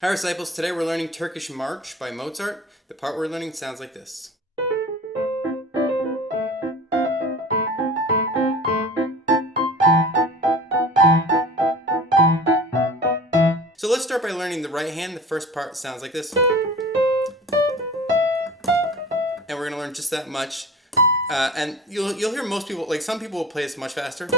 Hi disciples, today we're learning Turkish March by Mozart. The part we're learning sounds like this. So let's start by learning the right hand. The first part sounds like this. And we're going to learn just that much. And you'll hear most people, like some people will play this much faster.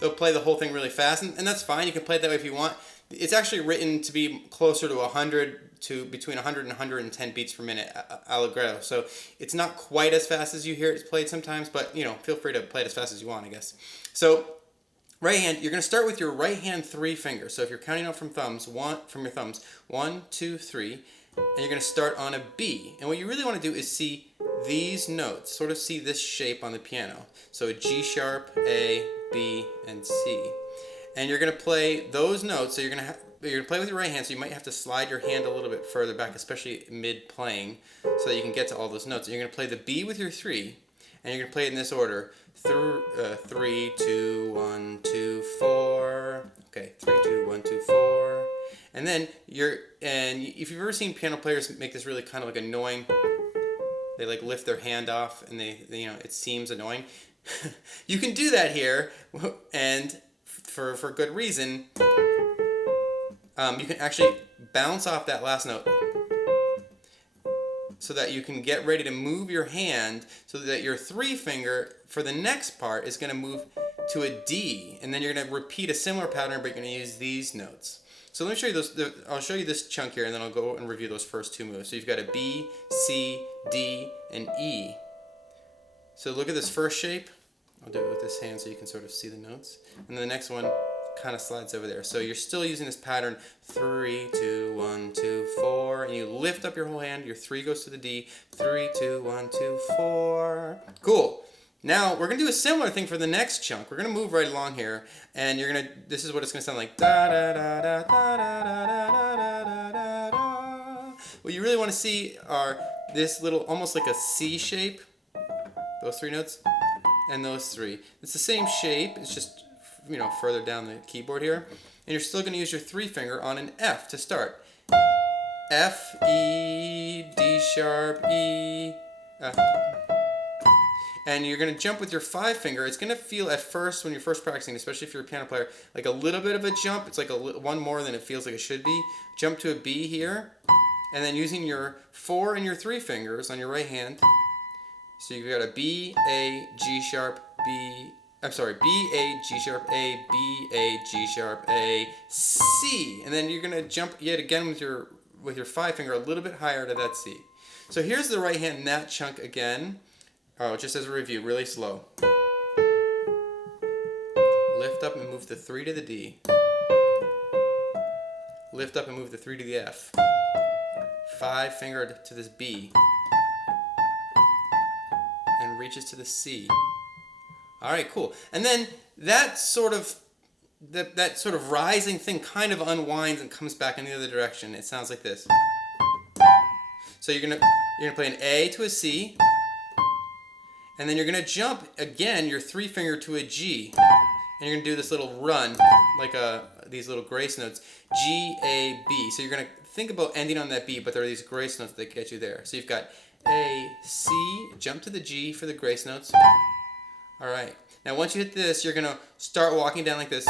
They'll play the whole thing really fast, and that's fine. You can play it that way if you want. It's actually written to be closer to 100 to between 100 and 110 beats per minute allegretto. So it's not quite as fast as you hear it played sometimes, but feel free to play it as fast as you want, I guess. So right hand, you're going to start with your right hand three fingers. So if you're counting out from your thumbs, 1, 2, 3, and you're going to start on a B. And what you really want to do is see these notes, sort of see this shape on the piano. So a G sharp, A, B, and C. And you're going to play those notes. So you're going to play with your right hand, so you might have to slide your hand a little bit further back, especially mid-playing, so that you can get to all those notes. And you're going to play the B with your 3, and you're going to play it in this order. 3, 2, 1, 2, 4. Okay, 3, 2, 1, 2, 4. And then if you've ever seen piano players make this really kind of like annoying, they like lift their hand off and they it seems annoying. You can do that here, and for good reason. You can actually bounce off that last note so that you can get ready to move your hand so that your 3 finger for the next part is going to move to a D, and then you're going to repeat a similar pattern, but you're going to use these notes. So let me show you those. I'll show you this chunk here, and then I'll go and review those first 2 moves. So you've got a B, C, D, and E. So look at this first shape. I'll do it with this hand so you can sort of see the notes. And then the next one kind of slides over there. So you're still using this pattern, 3, 2, 1, 2, 4, and you lift up your whole hand. Your 3 goes to the D, 3, 2, 1, 2, 4. Cool. Now we're gonna do a similar thing for the next chunk. We're gonna move right along here, and this is what it's gonna sound like. Da da da da da da da da da da. What you really want to see are this little, almost like a C shape. Those 3 notes, and those 3. It's the same shape. It's just further down the keyboard here, and you're still gonna use your 3 finger on an F to start. F, E, D sharp, E, F. And you're going to jump with your 5 finger. It's going to feel at first, when you're first practicing, especially if you're a piano player, like a little bit of a jump. It's like one more than it feels like it should be. Jump to a B here, and then using your 4 and your 3 fingers on your right hand. So you've got a B, A, G sharp, B, A, G sharp, A, B, A, G sharp, A, C. And then you're going to jump yet again with your 5 finger a little bit higher to that C. So here's the right hand in that chunk again. Oh, just as a review, really slow. Lift up and move the 3 to the D. Lift up and move the 3 to the F. 5 finger to this B. And reaches to the C. All right, cool. And then that sort of rising thing kind of unwinds and comes back in the other direction. It sounds like this. So you're gonna play an A to a C. And then you're going to jump, again, your 3 finger to a G. And you're going to do this little run, like these little grace notes. G, A, B. So you're going to think about ending on that B, but there are these grace notes that get you there. So you've got A, C, jump to the G for the grace notes. All right. Now once you hit this, you're going to start walking down like this.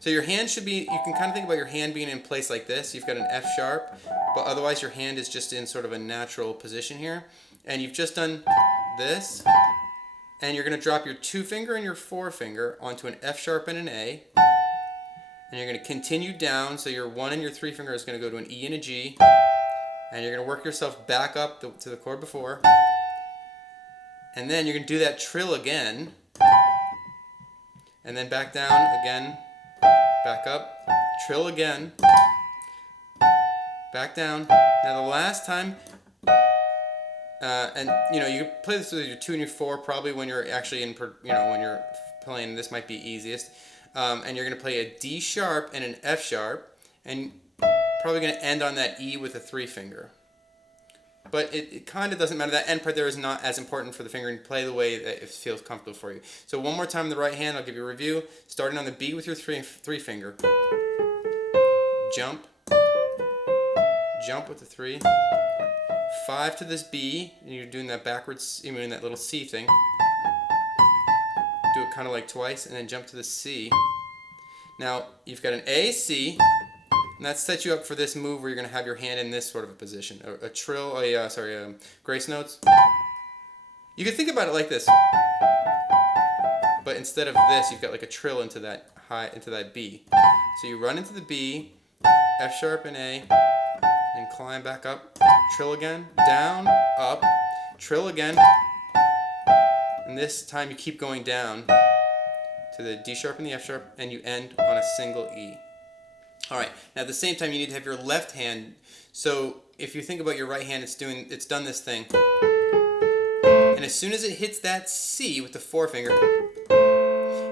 So your hand should be, you can kind of think about your hand being in place like this. You've got an F sharp, but otherwise your hand is just in sort of a natural position here. And you've just done this, and you're going to drop your 2 finger and your 4 finger onto an F sharp and an A, and you're going to continue down, so your 1 and your 3 finger is going to go to an E and a G, and you're going to work yourself back up to the chord before, and then you're going to do that trill again, and then back down again, back up, trill again, back down. Now the last time, and you can play this with your 2 and your 4 probably when you're actually when you're playing. This might be easiest, and you're going to play a D sharp and an F sharp, and probably going to end on that E with a 3 finger. but it kind of doesn't matter. That end part there is not as important for the fingering. Play the way that it feels comfortable for you. So one more time the right hand, I'll give you a review. Starting on the B with your three finger. Jump. Jump with the 3. 5 to this B, and you're doing that backwards, you're doing that little C thing. Do it kind of like twice, and then jump to the C. Now, you've got an A, C, and that sets you up for this move where you're going to have your hand in this sort of a position. Grace notes. You can think about it like this. But instead of this, you've got like a trill into that B. So you run into the B, F sharp and A, and climb back up. Trill again, down, up, trill again. And this time you keep going down to the D sharp and the F sharp, and you end on a single E. All right, now at the same time you need to have your left hand. So if you think about your right hand, it's done this thing. And as soon as it hits that C with the forefinger,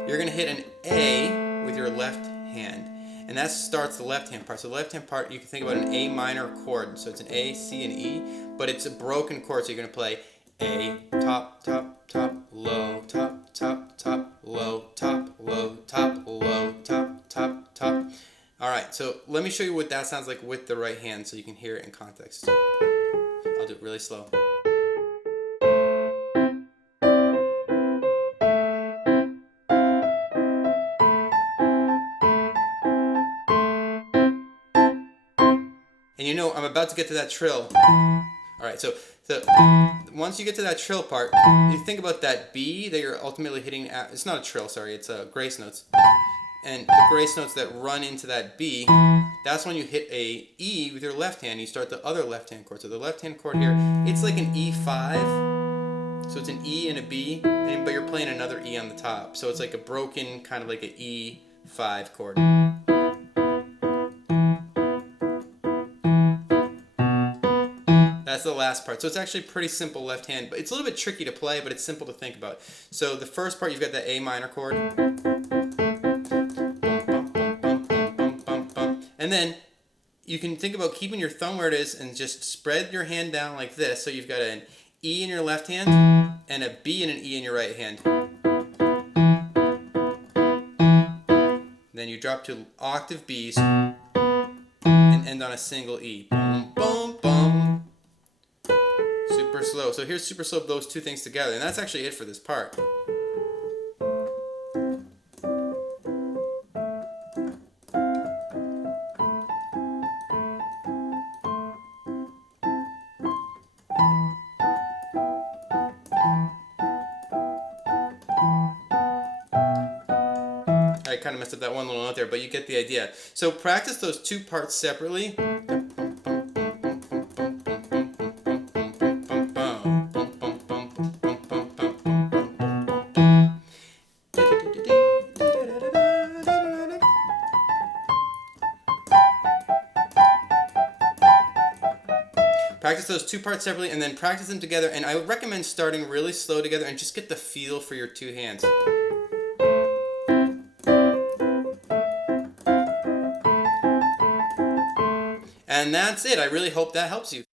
you're gonna hit an A with your left hand. And that starts the left hand part. So the left hand part, you can think about an A minor chord. So it's an A, C, and E, but it's a broken chord. So you're gonna play A, top, top, top, low, top, top, top, low, top, low, top, low, top, top, top. All right, so let me show you what that sounds like with the right hand so you can hear it in context. I'll do it really slow. And you know, I'm about to get to that trill. All right, so once you get to that trill part, you think about that B that you're ultimately hitting at. It's not a trill, sorry, it's grace notes. And the grace notes that run into that B, that's when you hit a E with your left hand. You start the other left hand chord. So the left hand chord here, it's like an E5. So it's an E and a B, but you're playing another E on the top. So it's like a broken, kind of like an E5 chord. That's the last part. So it's actually pretty simple left hand, but it's a little bit tricky to play, but it's simple to think about. So the first part, you've got the A minor chord. And then you can think about keeping your thumb where it is and just spread your hand down like this. So you've got an E in your left hand and a B and an E in your right hand. Then you drop to octave Bs and end on a single E. Boom, boom, boom. Super slow. So here's super slow, those two things together. And that's actually it for this part. I kind of messed up that one little note there, but you get the idea. So practice those two parts separately. Practice those two parts separately and then practice them together. And I would recommend starting really slow together and just get the feel for your two hands. And that's it. I really hope that helps you.